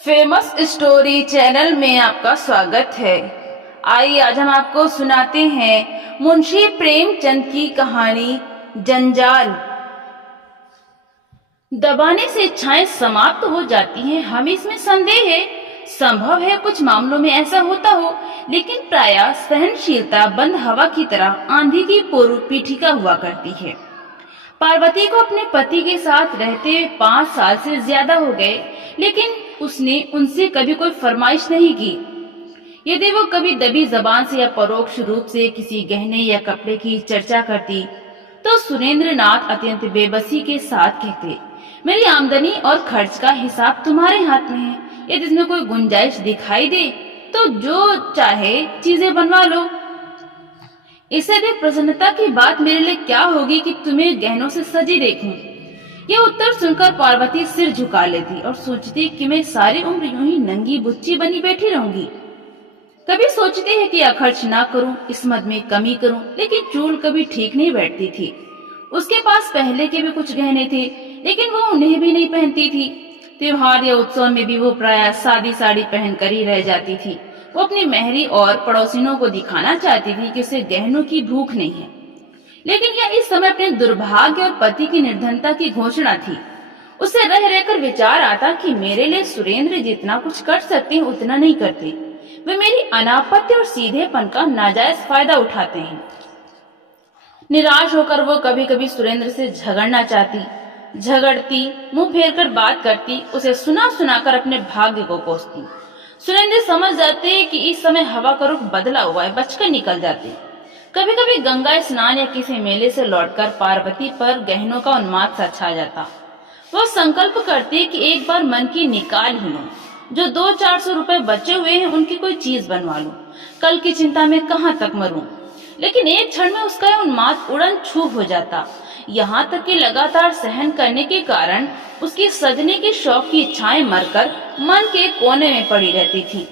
Famous story channel में आपका स्वागत है। आइए आज हम आपको सुनाते हैं मुंशी प्रेमचंद की कहानी जंजाल। दबाने से इच्छाएं समाप्त हो जाती हैं, हमें इसमें संदेह है। संभव है कुछ मामलों में ऐसा होता हो, लेकिन प्रायः सहनशीलता बंद हवा की तरह आंधी की पूर्व पीठिका हुआ करती है। पार्वती को अपने पति के साथ रहते 5 साल से ज्यादा हो गए, लेकिन उसने उनसे कभी कोई फरमाइश नहीं की। यदि वो कभी दबी जबान से या परोक्ष रूप से किसी गहने या कपड़े की चर्चा करती, तो सुरेंद्र नाथ अत्यंत बेबसी के साथ कहते, मेरी आमदनी और खर्च का हिसाब तुम्हारे हाथ में है। यदि इसमें कोई गुंजाइश दिखाई दे तो जो चाहे चीजें बनवा लो। इससे अधिक प्रसन्नता की बात मेरे लिए क्या होगी कि तुम्हें गहनों से सजी देखूं। यह उत्तर सुनकर पार्वती सिर झुका लेती और सोचती कि मैं सारी उम्र यूं ही नंगी बुच्ची बनी बैठी रहूंगी। कभी सोचती है कि खर्च ना करूं, इस मद में कमी करूं, लेकिन चूल कभी ठीक नहीं बैठती थी। उसके पास पहले के भी कुछ गहने थे, लेकिन वो उन्हें भी नहीं पहनती थी। त्योहार या उत्सव में भी वो प्रायः सादी साड़ी पहनकर ही रह जाती थी। वो अपनी मेहरी और पड़ोसिनों को दिखाना चाहती थी कि उसे गहनों की भूख नहीं है, लेकिन यह इस समय अपने दुर्भाग्य और पति की निर्धनता की घोषणा थी। उसे रह रहकर विचार आता कि मेरे लिए सुरेंद्र जितना कुछ कर सकते हैं उतना नहीं करते। वे मेरी अनापत्ति और सीधेपन का नाजायज फायदा उठाते हैं। निराश होकर वो कभी कभी सुरेंद्र से झगड़ना चाहती, झगड़ती, मुंह फेर कर बात करती, उसे सुना सुनाकर अपने भाग्य को कोसती। सुरेंद्र समझ जाते कि इस समय हवा का रुख बदला हुआ है, बचकर निकल जाते। कभी कभी गंगा स्नान या किसी मेले से लौटकर पार्वती पर गहनों का उन्माद सा छा जाता। वो संकल्प करती कि एक बार मन की निकाल ही लूं, जो 200-400 रुपए बचे हुए हैं उनकी कोई चीज बनवा लूं। कल की चिंता में कहाँ तक मरूं। लेकिन एक क्षण में उसका उन्माद उड़न छू हो जाता। यहाँ तक कि लगातार सहन करने के कारण उसकी सजने के शौक की इच्छाएं मरकर मन के कोने में पड़ी रहती थी।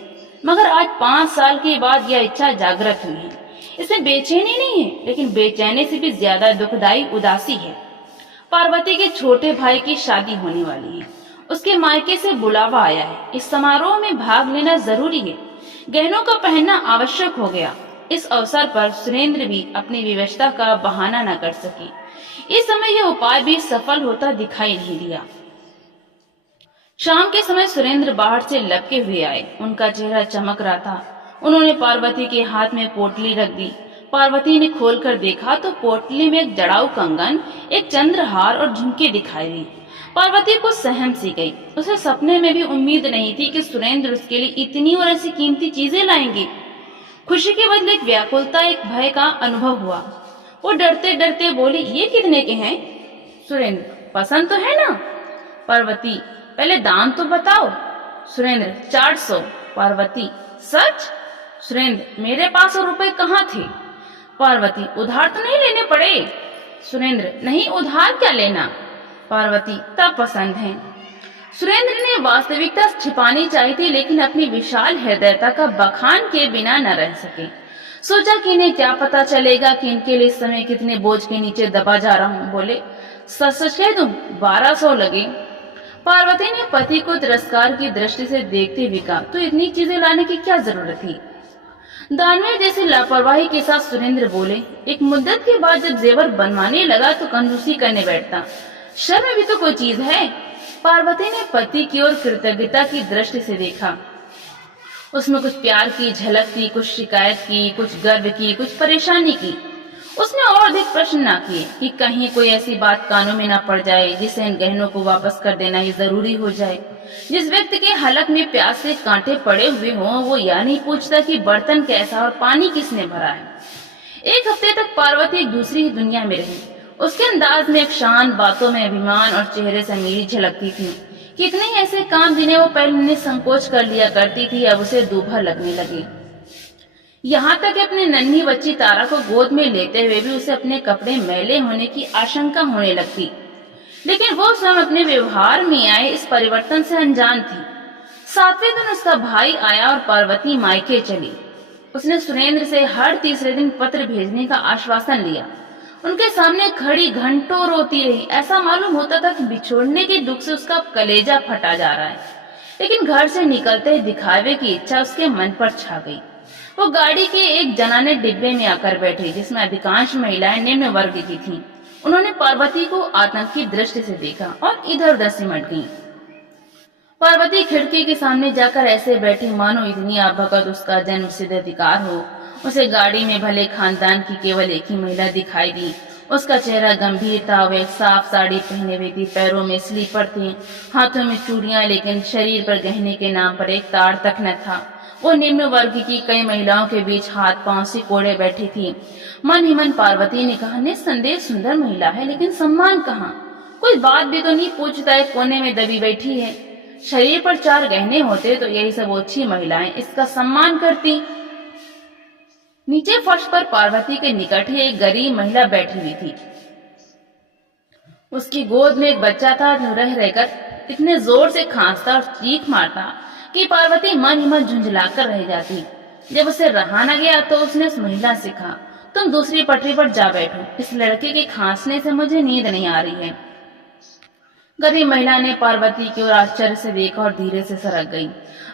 मगर आज 5 साल के बाद यह इच्छा जागृत हुई है। इसमें बेचैनी नहीं है, लेकिन बेचैनी से भी ज्यादा दुखदायी उदासी है। पार्वती के छोटे भाई की शादी होने वाली है। उसके मायके से बुलावा आया है। इस समारोह में भाग लेना जरूरी है। गहनों का पहनना आवश्यक हो गया। इस अवसर पर सुरेंद्र भी अपनी विवशता का बहाना न कर सकी। इस समय यह उपाय भी सफल होता दिखाई नहीं दिया। शाम के समय सुरेंद्र बाहर से लपके हुए आए। उनका चेहरा चमक रहा था। उन्होंने पार्वती के हाथ में पोटली रख दी। पार्वती ने खोलकर देखा तो पोटली में एक जड़ाऊ कंगन, एक चंद्रहार और झुमके दिखाई दी। पार्वती को सहम सी गई। उसे सपने में भी उम्मीद नहीं थी कि सुरेंद्र उसके लिए इतनी और ऐसी कीमती चीजें लाएंगे। खुशी के बदले एक व्याकुलता, एक भय का अनुभव हुआ। वो डरते डरते बोली, ये कितने के हैं? सुरेंद्र, पसंद तो है ना? पार्वती, पहले दाम तो बताओ। सुरेंद्र, 400। पार्वती, सच? सुरेंद्र, मेरे पास और रुपए कहाँ थे? पार्वती, उधार तो नहीं लेने पड़े? सुरेंद्र, नहीं, उधार क्या लेना? पार्वती, तब पसंद है। सुरेंद्र ने वास्तविकता छिपानी चाहिए थी, लेकिन अपनी विशाल हृदयता का बखान के बिना न रह सके। सोचा कि इन्हें क्या पता चलेगा कि इनके लिए इस समय कितने बोझ के नीचे दबा जा रहा हूँ। बोले, सच सच कह दूं, 1200 लगे। पार्वती ने पति को तिरस्कार की दृष्टि से देखते हुए कहा, तो इतनी चीजें लाने की क्या जरूरत थी? दानवीर जैसी लापरवाही के साथ सुरेंद्र बोले, एक मुद्दत के बाद जब जेवर बनवाने लगा तो कंजूसी करने बैठता। शर्म भी तो कोई चीज है। पार्वती ने पति की ओर कृतज्ञता की दृष्टि से देखा। उसमें कुछ प्यार की झलक थी, कुछ शिकायत की, कुछ गर्व की, कुछ परेशानी की। उसने और अधिक प्रश्न न किए कि कहीं कोई ऐसी बात कानों में न पड़ जाए जिससे इन गहनों को वापस कर देना ही जरूरी हो जाए। जिस व्यक्ति के हलक में प्यास से कांटे पड़े हुए हों, वो यह नहीं पूछता कि बर्तन कैसा और पानी किसने भरा है। 1 हफ्ते तक पार्वती एक दूसरी ही दुनिया में रही। उसके अंदाज में एक शान, बातों में अभिमान और चेहरे से अमीरी झलकती थी। कितने ऐसे काम जिन्हें वो पहले संकोच कर लिया करती थी, अब उसे दूभर लगने लगे। यहाँ तक अपनी नन्ही बच्ची तारा को गोद में लेते हुए भी उसे अपने कपड़े मैले होने की आशंका होने लगती। लेकिन वो स्वयं अपने व्यवहार में आए इस परिवर्तन से अनजान थी। 7वें दिन उसका भाई आया और पार्वती मायके चली। उसने सुरेंद्र से हर तीसरे दिन पत्र भेजने का आश्वासन लिया। उनके सामने खड़ी घंटों रोती रही। ऐसा मालूम होता था कि बिछोड़ने के दुख से उसका कलेजा फटा जा रहा है। लेकिन घर से निकलते ही दिखावे की इच्छा उसके मन पर छा गई। वो गाड़ी के एक जनाने डिब्बे में आकर बैठी जिसमें अधिकांश महिलाएं निम्न वर्ग की थीं। उन्होंने पार्वती को आतंकी दृष्टि से देखा और इधर उधर सिमट गईं। पार्वती खिड़की के सामने जाकर ऐसे बैठी मानो इतनी आभगत उसका जन्मसिद्ध अधिकार हो। उसे गाड़ी में भले खानदान की केवल एक ही महिला दिखाई दी। उसका चेहरा गंभीर था, वह एक साफ साड़ी पहने हुई थी, पैरों में स्लीपर थे, हाथों में चूड़ियां, लेकिन शरीर पर गहने के नाम पर एक तार तक न था। वो निम्न वर्ग की कई महिलाओं के बीच हाथ पांव से कोड़े बैठी थी। मन ही मन पार्वती ने कहा, निस्संदेह सुंदर महिला है, लेकिन सम्मान कहाँ? कोई बात भी तो नहीं पूछता है, कोने में दबी बैठी है। शरीर पर 4 गहने होते तो यही सब ओछी महिलाएं इसका सम्मान करती। नीचे फर्श पर पार्वती के निकट ही एक गरीब महिला बैठी हुई थी। उसकी गोद में एक बच्चा था जो रह रहकर इतने जोर से खांसता और चीख मारता कि पार्वती मन ही मन झुंझलाकर रह जाती। जब उसे रहा न गया तो उसने उस महिला से कहा, तुम दूसरी पटरी पर जा बैठो, इस लड़के के खांसने से मुझे नींद नहीं आ रही है। गरीब महिला ने पार्वती की ओर आश्चर्य से देखा और धीरे से सरक गई।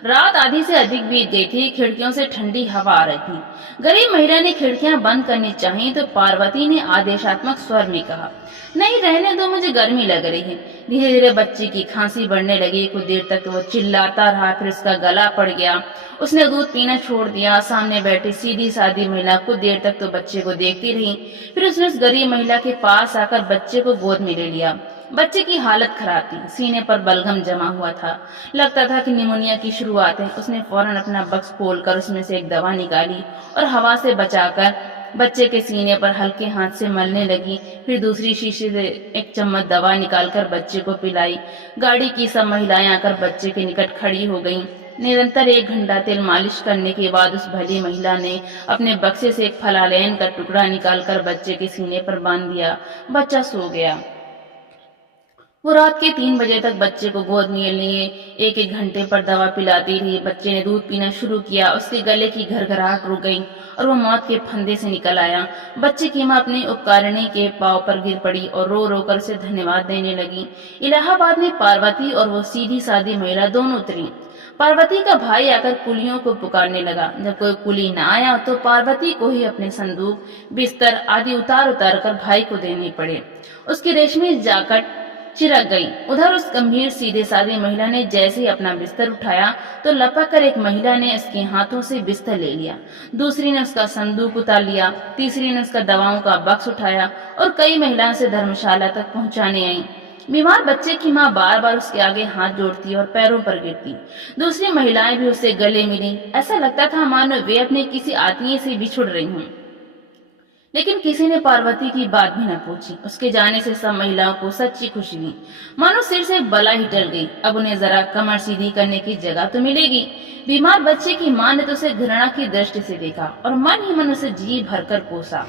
रात आधी से अधिक बीत गई थी, खिड़कियों से ठंडी हवा आ रही थी। गरीब महिला ने खिड़कियां बंद करनी चाहिए तो पार्वती ने आदेशात्मक स्वर में कहा, नहीं रहने दो, मुझे गर्मी लग रही है। धीरे धीरे बच्चे की खांसी बढ़ने लगी। कुछ देर तक वो चिल्लाता रहा, फिर उसका गला पड़ गया। उसने दूध पीना छोड़ दिया। सामने बैठी सीधी सादी महिला कुछ देर तक तो बच्चे को देखती रही, फिर उसने उस गरीब महिला के पास आकर बच्चे को गोद में ले लिया। बच्चे की हालत खराब थी, सीने पर बलगम जमा हुआ था, लगता था कि निमोनिया की शुरुआत है। उसने फौरन अपना बक्स खोलकर उसमें से एक दवा निकाली और हवा से बचाकर बच्चे के सीने पर हल्के हाथ से मलने लगी। फिर दूसरी शीशी से एक चम्मच दवा निकालकर बच्चे को पिलाई। गाड़ी की सब महिलाएं आकर बच्चे के निकट खड़ी हो गईं। निरंतर 1 घंटा तेल मालिश करने के बाद उस भली महिला ने अपने बक्से से एक फलालेन का टुकड़ा निकालकर बच्चे के सीने पर बांध दिया। बच्चा सो गया। वो रात के 3 बजे तक बच्चे को गोद में लिए 1-1 घंटे पर दवा पिलाती रही। बच्चे ने दूध पीना शुरू किया। उसके गले की घरघराहट रुक गई और वो मौत के फंदे से निकल आया। बच्चे की मां अपनी उपकारिणी के पांव पर गिर पड़ी और रो रो कर उसे धन्यवाद देने लगी। इलाहाबाद में पार्वती और वो सीधी सादी महिला दोनों उतरी। पार्वती का भाई आकर कुलियों को पुकारने लगा। जब कोई कुली न आया तो पार्वती को ही अपने संदूक, बिस्तर आदि उतार कर भाई को देने पड़े। उसकी रेशमी जाकट चिरक गई। उधर उस गंभीर सीधे सादी महिला ने जैसे ही अपना बिस्तर उठाया तो लपक कर एक महिला ने उसके हाथों से बिस्तर ले लिया। दूसरी ने उसका संदूक उतार लिया। तीसरी ने उसका दवाओं का बक्स उठाया और कई महिलाएं उसे धर्मशाला तक पहुंचाने आई। बीमार बच्चे की मां बार बार उसके आगे हाथ जोड़ती और पैरों पर गिरती। दूसरी महिलाएं भी उससे गले मिली। ऐसा लगता था मानो वे अपने किसी आत्मीय से बिछुड़ रही हों। लेकिन किसी ने पार्वती की बात भी न पूछी। उसके जाने से सब महिलाओं को सच्ची खुशी हुई, मानो सिर से बला ही टल गई। अब उन्हें जरा कमर सीधी करने की जगह तो मिलेगी। बीमार बच्चे की मां ने तो उसे घृणा की दृष्टि से देखा और मन ही मन उसे जी भरकर कोसा।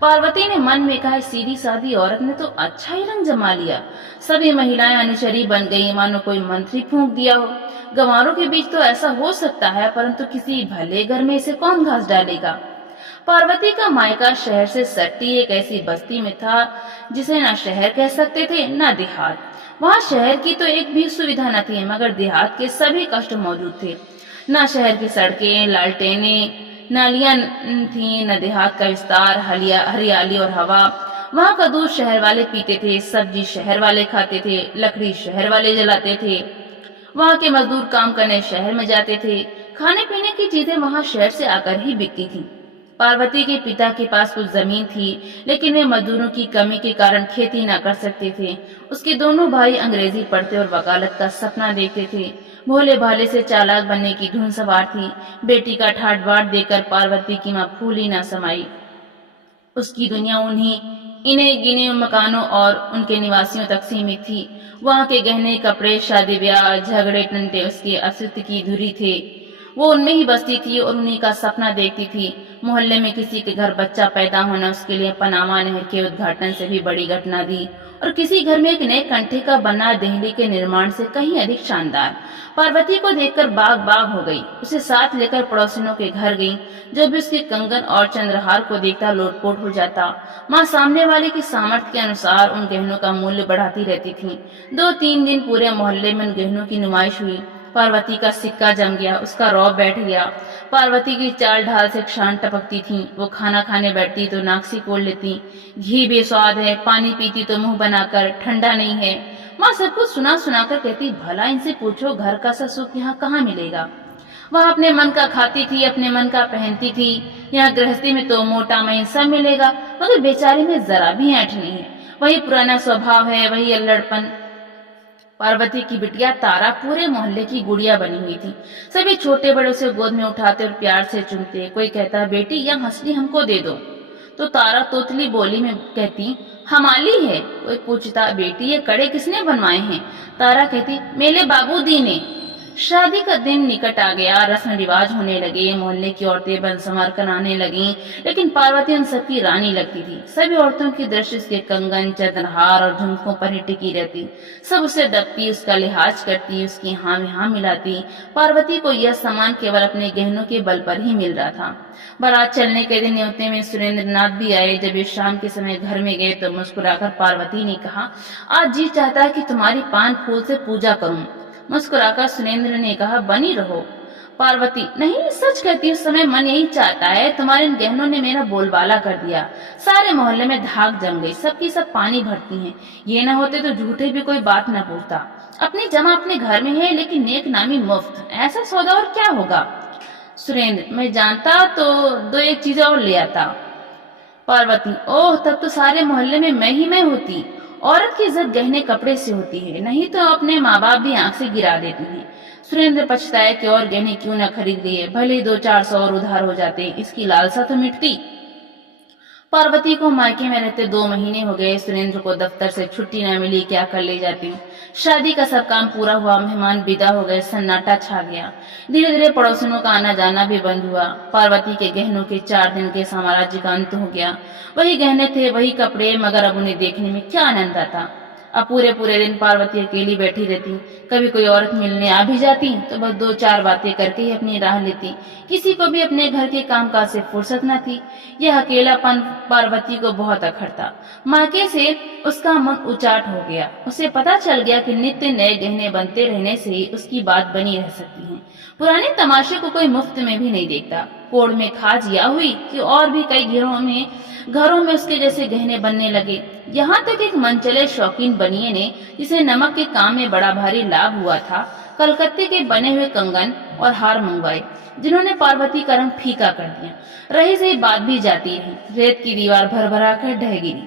पार्वती ने मन में कहा, सीधी सादी औरत ने तो अच्छा ही रंग जमा लिया। सभी महिलाएं अनुचरी बन गई, मानो कोई मंत्री फूंक दिया हो। गंवारों के बीच तो ऐसा हो सकता है, परंतु किसी भले घर में इसे कौन घास डालेगा। पार्वती का मायका शहर से सटी एक ऐसी बस्ती में था जिसे न शहर कह सकते थे न देहात। वहाँ शहर की तो एक भी सुविधा न थी, मगर देहात के सभी कष्ट मौजूद थे। न शहर की सड़कें, लालटेनें, नालियां थी, न देहात का विस्तार, हरियाली और हवा। वहाँ का दूध शहर वाले पीते थे, सब्जी शहर वाले खाते थे, लकड़ी शहर वाले जलाते थे। वहाँ के मजदूर काम करने शहर में जाते थे। खाने पीने की चीजें वहाँ शहर से आकर ही बिकती थी। पार्वती के पिता के पास कुछ जमीन थी, लेकिन वे मजदूरों की कमी के कारण खेती न कर सकते थे। उसके दोनों भाई अंग्रेजी पढ़ते और वकालत का सपना देखते थे। भोले भाले से चालाक बनने की धुन सवार थी। बेटी का ठाट बाट देकर पार्वती की मां फूली न समाई। उसकी दुनिया इन्हें गिने मकानों और उनके निवासियों तक सीमित थी। वहाँ के गहने, कपड़े, शादी ब्याह, झगड़े टंटे उसके अस्तित्व की धुरी थे। वो उनमें ही बसती थी और उन्हीं का सपना देखती थी। मोहल्ले में किसी के घर बच्चा पैदा होना उसके लिए पनामा नहर के उद्घाटन से भी बड़ी घटना थी, और किसी घर में एक नए कंठे का बनना देहली के निर्माण से कहीं अधिक शानदार। पार्वती को देखकर बाग बाग हो गई। उसे साथ लेकर पड़ोसियों के घर गई। जो भी उसके कंगन और चंद्रहार को देखता लोटपोट हो जाता। माँ सामने वाले की सामर्थ्य के अनुसार उन गहनों का मूल्य बढ़ाती रहती थी। 2-3 दिन पूरे मोहल्ले में उन गहनों की नुमाइश हुई। पार्वती का सिक्का जम गया, उसका रौब बैठ गया। पार्वती की चाल ढाल से क्षान टपकती थी। वो खाना खाने बैठती तो नाक से कोड़ लेती, घी बेस्वाद है, पानी पीती तो मुंह बनाकर, ठंडा नहीं है। माँ सब कुछ सुना सुना कर कहती, भला इनसे पूछो घर का सा सुख यहाँ कहाँ मिलेगा। वह अपने मन का खाती थी, अपने मन का पहनती थी। यहाँ गृहस्थी में तो मोटा महीन सब मिलेगा, मगर बेचारी में जरा भी ऐंठ नहीं है। वही पुराना स्वभाव है, वही अल्लड़पन। पार्वती की बिटिया तारा पूरे मोहल्ले की गुड़िया बनी हुई थी। सभी छोटे बड़े उसे गोद में उठाते और प्यार से चूमते। कोई कहता, बेटी यह हंसली हमको दे दो, तो तारा तोतली बोली में कहती, हमाली है। कोई पूछता, बेटी ये कड़े किसने बनवाए हैं? तारा कहती, मेरे बाबूजी ने। शादी का दिन निकट आ गया, रस्म रिवाज होने लगे, मोहल्ले की औरतें बन संवार कर आने लगीं, लेकिन पार्वती उन सबकी रानी लगती थी। सभी औरतों की दृष्टि उसके कंगन, चंद्रहार और झुमकों पर ही टिकी रहती। सब उसे दबती, उसका लिहाज करती, उसकी हाँ में हाँ मिलाती। पार्वती को यह सम्मान केवल अपने गहनों के बल पर ही मिल रहा था। बारात चलने के दिन न्योते में सुरेंद्रनाथ भी आए। जब वे शाम के समय घर में गए तो मुस्कुराकर पार्वती ने कहा, आज जी चाहता है कि तुम्हारी पान फूल से पूजा करूं। मुस्कुराकर सुरेंद्र ने कहा, बनी रहो। पार्वती, नहीं सच कहती, उस समय मन यही चाहता है। तुम्हारे इन गहनों ने मेरा बोलबाला कर दिया। सारे मोहल्ले में धाक जम गई, सबकी सब पानी भरती हैं। ये न होते तो झूठे भी कोई बात न पूछता। अपनी जमा अपने घर में है, लेकिन नेक नामी मुफ्त। ऐसा सौदा और क्या होगा? सुरेंद्र, मैं जानता तो दो एक चीज और ले आता। पार्वती, ओह तब तो सारे मोहल्ले में मैं ही मैं होती। औरत की इज्जत गहने कपड़े से होती है, नहीं तो अपने माँ बाप भी आंख से गिरा देती हैं। सुरेंद्र पछताया कि और गहने क्यों न खरीद लिए, भले 200-400 और उधार हो जाते, इसकी लालसा तो मिटती। पार्वती को मायके में रहते 2 महीने हो गए। सुरेंद्र को दफ्तर से छुट्टी न मिली, क्या कर ले जाती। शादी का सब काम पूरा हुआ, मेहमान विदा हो गए, सन्नाटा छा गया। धीरे धीरे पड़ोसियों का आना जाना भी बंद हुआ। पार्वती के गहनों के 4 दिन के साम्राज्य का अंत हो गया। वही गहने थे, वही कपड़े, मगर अब उन्हें देखने में क्या आनंद आता। अब पूरे पूरे दिन पार्वती अकेली बैठी रहती। कभी कोई औरत मिलने आ भी जाती तो बस 2-4 बातें करके ही अपनी राह लेती। किसी को भी अपने घर के कामकाज से फुर्सत न थी। यह अकेलापन पार्वती को बहुत अखरता। मायके से उसका मन उचाट हो गया। उसे पता चल गया कि नित्य नए गहने बनते रहने से ही उसकी बात बनी रह सकती है। पुराने तमाशे को कोई मुफ्त में भी नहीं देखता। कोड़ में खाज या हुई कि और भी कई घरों में उसके जैसे गहने बनने लगे। यहाँ तक एक मनचले शौकीन बनिए ने, जिसे नमक के काम में बड़ा भारी लाभ हुआ था, कलकत्ते के बने हुए कंगन और हार मंगवाए, जिन्होंने पार्वती का रंग फीका कर दिया। रही सही बात भी जाती रही, रेत की दीवार भर भरा कर ढह गिरी।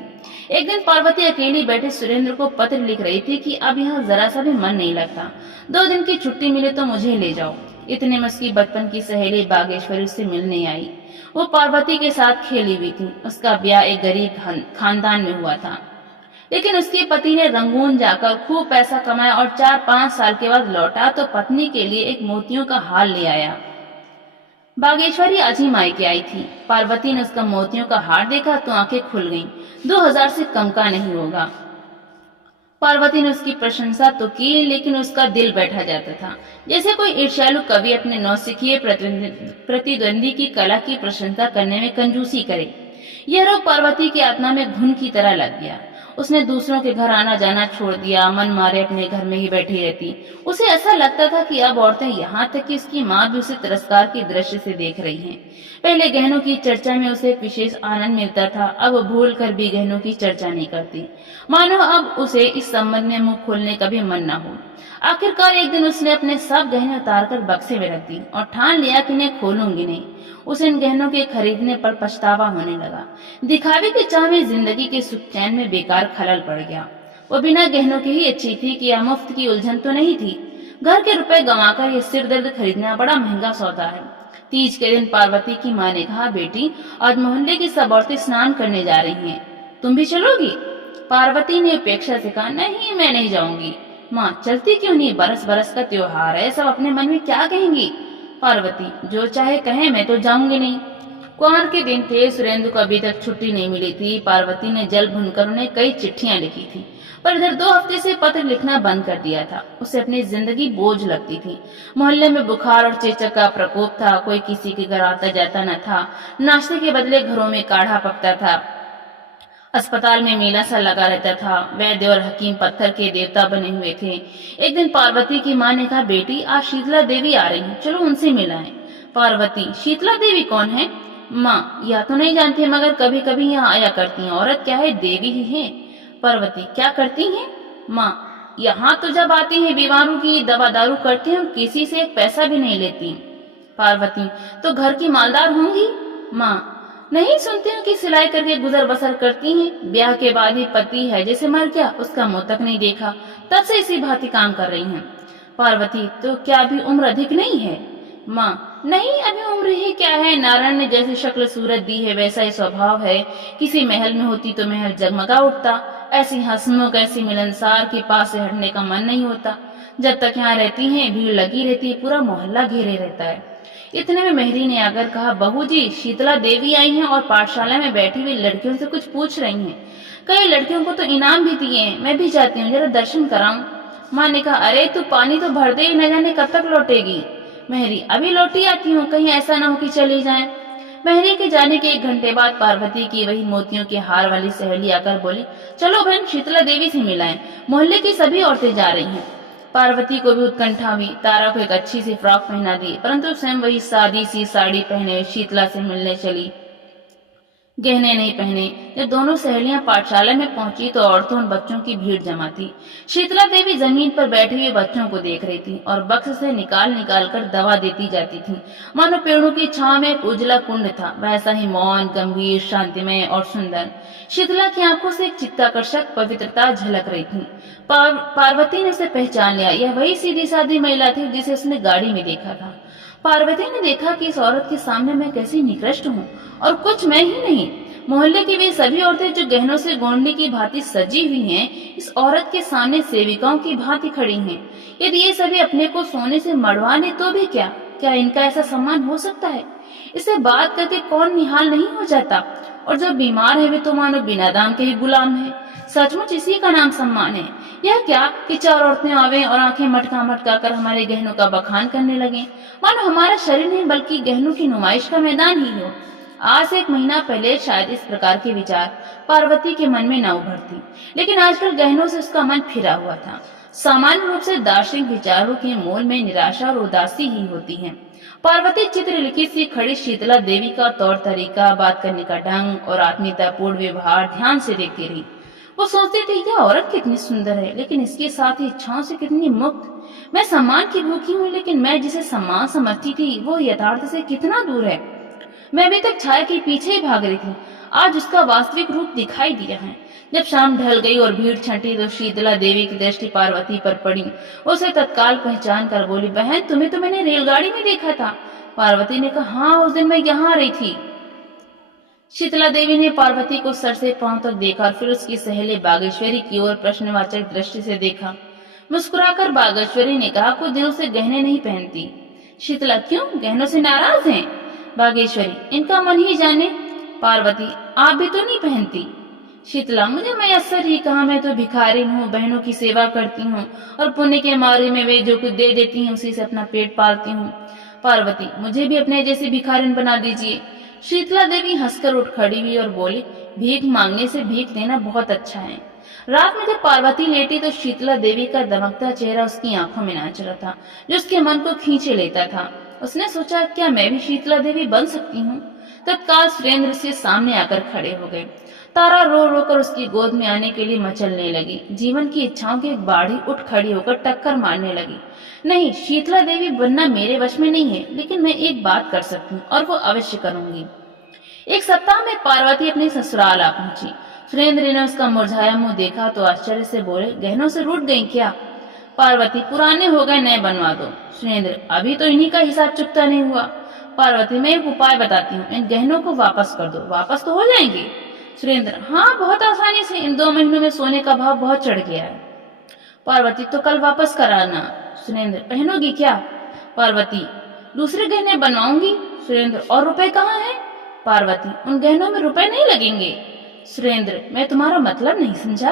एक दिन पार्वती अकेली बैठे सुरेंद्र को पत्र लिख रही थी कि अब यहाँ जरा सा भी मन नहीं लगता। 2 दिन की छुट्टी मिले तो मुझे ले जाओ। इतने में उसकी बचपन की सहेली बागेश्वरी उससे मिलने आई। वो पार्वती के साथ खेली हुई थी। उसका ब्याह एक गरीब खानदान में हुआ था, लेकिन उसके पति ने रंगून जाकर खूब पैसा कमाया और 4-5 साल के बाद लौटा तो पत्नी के लिए एक मोतियों का हार ले आया। बागेश्वरी आज ही मायके आई थी। पार्वती ने उसका मोतियों का हार देखा तो आंखें खुल गईं। 2000 से कम का नहीं होगा। पार्वती ने उसकी प्रशंसा तो की, लेकिन उसका दिल बैठा जाता था, जैसे कोई ईर्ष्यालु कवि अपने नौसिखिए प्रतिद्वंदी की कला की प्रशंसा करने में कंजूसी करे। यह रोग पार्वती की आत्मा में घुन की तरह लग गया। उसने दूसरों के घर आना जाना छोड़ दिया, मन मारे अपने घर में ही बैठी रहती। उसे ऐसा लगता था कि अब औरतें, यहाँ तक कि उसकी माँ भी उसे तिरस्कार की दृष्टि से देख रही हैं। पहले गहनों की चर्चा में उसे एक विशेष आनंद मिलता था, अब भूल कर भी गहनों की चर्चा नहीं करती, मानो अब उसे इस संबंध में मुंह खोलने का भी मन न हो। आखिरकार एक दिन उसने अपने सब गहने उतारकर बक्से में रख दी और ठान लिया कि इन्हें खोलूंगी नहीं। उसे इन गहनों के खरीदने पर पछतावा होने लगा। दिखावे की चाह में जिंदगी के सुख चैन में बेकार खलल पड़ गया। वो बिना गहनों की ही अच्छी थी कि यह मुफ्त की उलझन तो नहीं थी। घर के रुपए गंवाकर यह सिर दर्द खरीदना बड़ा महंगा सौदा है। तीज के दिन पार्वती की माँ ने कहा, बेटी आज मोहल्ले की सब औरतें स्नान करने जा रही हैं, तुम भी चलोगी? पार्वती ने उपेक्षा से कहा, नहीं मैं नहीं जाऊंगी। माँ, चलती क्यों नहीं? बरस बरस का त्योहार है, सब अपने मन में क्या कहेंगी? पार्वती, जो चाहे कहे, मैं तो जाऊंगी नहीं। कुंवर के दिन थे, सुरेंद्र को अभी तक छुट्टी नहीं मिली थी। पार्वती ने जल भुनकर उन्हें कई चिट्ठियां लिखी थी, पर इधर 2 हफ्ते से पत्र लिखना बंद कर दिया था। उसे अपनी जिंदगी बोझ लगती थी। मोहल्ले में बुखार और चेचक का प्रकोप था। कोई किसी के घर आता जाता न था। नाश्ते के बदले घरों में काढ़ा पकता था। अस्पताल में मेला सा लगा रहता था। वैद्य और हकीम पत्थर के देवता बने हुए थे। एक दिन पार्वती की माँ ने कहा, बेटी आज शीतला देवी आ रही है, चलो उनसे मिलाएं। पार्वती, शीतला देवी कौन है? माँ, यह तो नहीं जानती मगर कभी कभी यहाँ आया करती हैं। औरत क्या है, देवी ही है। पार्वती, क्या करती हैं? माँ, यहाँ तो जब आती है बीमारों की दवा दारू करती हैं और किसी से एक पैसा भी नहीं लेती। पार्वती, तो घर की मालदार होंगी? माँ, नहीं सुनती हूँ कि सिलाई करके गुजर बसर करती हैं। ब्याह के बाद ही पति है जैसे मर गया, उसका मुंह तक नहीं देखा, तब से इसी भांति काम कर रही हैं। पार्वती, तो क्या अभी उम्र अधिक नहीं है? माँ, नहीं अभी उम्र ही क्या है, नारायण ने जैसी शक्ल सूरत दी है वैसा ही स्वभाव है। किसी महल में होती तो महल जगमगा उठता, ऐसी हंसमुख ऐसी मिलनसार के पास से हटने का मन नहीं होता। जब तक यहाँ रहती हैं भीड़ लगी रहती है, पूरा मोहल्ला घेरे रहता है। इतने में मेहरी ने आकर कहा, बहू जी शीतला देवी आई हैं और पाठशाला में बैठी हुई लड़कियों से कुछ पूछ रही हैं। कई लड़कियों को तो इनाम भी दिए हैं, मैं भी जाती हूँ, जरा दर्शन कराऊं। माँ ने कहा, अरे तू पानी तो भर दे, न जाने कब तक लौटेगी। मेहरी, अभी लौटी आती हूँ, कहीं ऐसा न हो कि चली जाए। मेहरी के जाने के 1 घंटे बाद पार्वती की वही मोतियों के हार वाली सहेली आकर बोली, चलो बहन शीतला देवी से मिलाएं, मोहल्ले की सभी औरतें जा रही हैं। पार्वती को भी उत्कंठा हुई। तारा को एक अच्छी सी फ्रॉक पहना दी, परंतु स्वयं वही सादी सी साड़ी पहने शीतला से मिलने चली, गहने नहीं पहने। जब दोनों सहेलियां पाठशाला में पहुंची तो औरतों और बच्चों की भीड़ जमा थी। शीतला देवी जमीन पर बैठे हुए बच्चों को देख रही थी और बक्स से निकाल निकाल कर दवा देती जाती थी। मानो पेड़ों की छांव में एक उजला कुंड था, वैसा ही मौन, गंभीर, शांतिमय और सुंदर। शीतला की आंखों से एक चित्ताकर्षक पवित्रता झलक रही थी। पार्वती ने उसे पहचान लिया। यह वही सीधी सादी महिला थी जिसे उसने गाड़ी में देखा था। पार्वती ने देखा कि इस औरत के सामने मैं कैसी निकृष्ट हूँ, और कुछ मैं ही नहीं, मोहल्ले की वे सभी औरतें जो गहनों से गोंडली की भांति सजी हुई हैं, इस औरत के सामने सेविकाओं की भांति खड़ी हैं। यदि ये सभी अपने को सोने से मढ़वा ले तो भी क्या क्या इनका ऐसा सम्मान हो सकता है? इसे बात करके कौन निहाल नहीं हो जाता? और जो बीमार है वे तो मानो बिना दाम के ही गुलाम है। सचमुच इसी का नाम सम्मान है। यह क्या कि 4 औरतें आवे और आंखें मटका मटका कर हमारे गहनों का बखान करने लगे, मानो हमारा शरीर नहीं बल्कि गहनों की नुमाइश का मैदान ही हो। आज से 1 महीना पहले शायद इस प्रकार के विचार पार्वती के मन में न उभरती, लेकिन आजकल गहनों से उसका मन फिरा हुआ था। सामान्य रूप से दार्शनिक विचारों के मूल में निराशा और उदासी ही होती है। पार्वती चित्रलिखित सी खड़ी शीतला देवी का तौर तरीका, बात करने का ढंग और आत्मीयतापूर्ण व्यवहार ध्यान से देखती रही। वो सोचती थी, यह औरत कितनी सुंदर है, लेकिन इसके साथ ही इच्छाओं से कितनी मुक्त। मैं सम्मान की भूखी हूँ, लेकिन मैं जिसे सम्मान समझती थी वो यथार्थ से कितना दूर है। मैं अभी तक छाया के पीछे ही भाग रही थी, आज उसका वास्तविक रूप दिखाई दिया है। जब शाम ढल गई और भीड़ छंटी तो शीतला देवी की दृष्टि पार्वती पर पड़ी। उसे तत्काल पहचान कर बोली, बहन तुम्हें तो मैंने रेलगाड़ी में देखा था। पार्वती ने कहा, हाँ उस दिन मैं यहाँ आ रही थी। शीतला देवी ने पार्वती को सर से पांव तक देखा और फिर उसकी सहेली बागेश्वरी की ओर प्रश्नवाचक दृष्टि से देखा। मुस्कुराकर बागेश्वरी ने कहा, कुछ दिनों से गहने नहीं पहनती। शीतला, क्यों, गहनों से नाराज हैं? बागेश्वरी, इनका मन ही जाने। पार्वती, आप भी तो नहीं पहनती? शीतला, मुझे मैसर ही कहा, मैं तो भिखारी हूँ, बहनों की सेवा करती हूँ और पुण्य के मारे में वे जो कुछ दे देती हैं उसी से अपना पेट पालती हूँ। पार्वती, मुझे भी अपने जैसी भिखारिन बना दीजिए। शीतला देवी हंसकर उठ खड़ी हुई और बोली, भीख मांगने से भीख देना बहुत अच्छा है। रात में जब पार्वती लेटी तो शीतला देवी का दमकता चेहरा उसकी आंखों में नाच रहा था, जो उसके मन को खींचे लेता था। उसने सोचा, क्या मैं भी शीतला देवी बन सकती हूँ? तत्काल सुरेंद्र उसके सामने आकर खड़े हो गए। तारा रो रो कर उसकी गोद में आने के लिए मचलने लगी। जीवन की इच्छाओं की एक बाढ़ी उठ खड़ी होकर टक्कर मारने लगी। नहीं, शीतला देवी बनना मेरे वश में नहीं है, लेकिन मैं एक बात कर सकती हूँ और वो अवश्य करूंगी। 1 सप्ताह में पार्वती अपने ससुराल आ पहुंची। सुरेंद्र ने उसका मुरझाया मुंह देखा तो आश्चर्य से बोले, गहनों से रूठ गई क्या? पार्वती, पुराने हो गए, नए बनवा दो। सुरेंद्र, अभी तो इन्हीं का हिसाब चुकता नहीं हुआ। पार्वती, मैं एक उपाय बताती हूँ, इन गहनों को वापस कर दो, वापस तो हो जाएंगे। सुरेंद्र, हाँ बहुत आसानी से, इन 2 महीनों में सोने का भाव बहुत चढ़ गया है। पार्वती, तो कल वापस कराना। सुरेंद्र, पहनोगी क्या? पार्वती, दूसरे गहने बनवाऊंगी। सुरेंद्र, और रुपए कहाँ हैं? पार्वती, उन गहनों में रुपए नहीं लगेंगे। सुरेंद्र, मैं तुम्हारा मतलब नहीं समझा।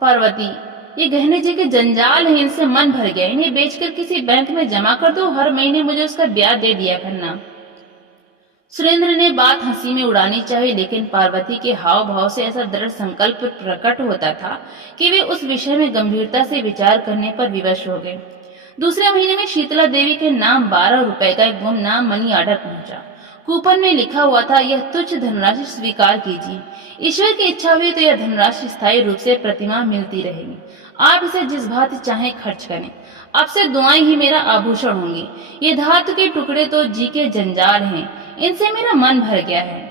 पार्वती, ये गहने जी के जंजाल है, इनसे मन भर गया, इन्हें बेचकर किसी बैंक में जमा कर दो, हर महीने मुझे उसका ब्याज दे दिया करना। सुरेंद्र ने बात हंसी में उड़ानी चाही, लेकिन पार्वती के हाव भाव से ऐसा दृढ़ संकल्प प्रकट होता था कि वे उस विषय में गंभीरता से विचार करने पर विवश हो गए। दूसरे महीने में शीतला देवी के नाम 12 रुपए का एक गुमनाम मनी ऑर्डर पहुंचा। कूपन में लिखा हुआ था, यह तुच्छ धनराशि स्वीकार कीजिए। ईश्वर की इच्छा हुई तो यह धनराशि स्थायी रूप से प्रतिमाह मिलती रहेगी। आप इसे जिस भांति चाहे खर्च करें। अब से दुआएं ही मेरा आभूषण होंगी। ये धातु के टुकड़े तो जी के जंजाल हैं, इनसे मेरा मन भर गया है।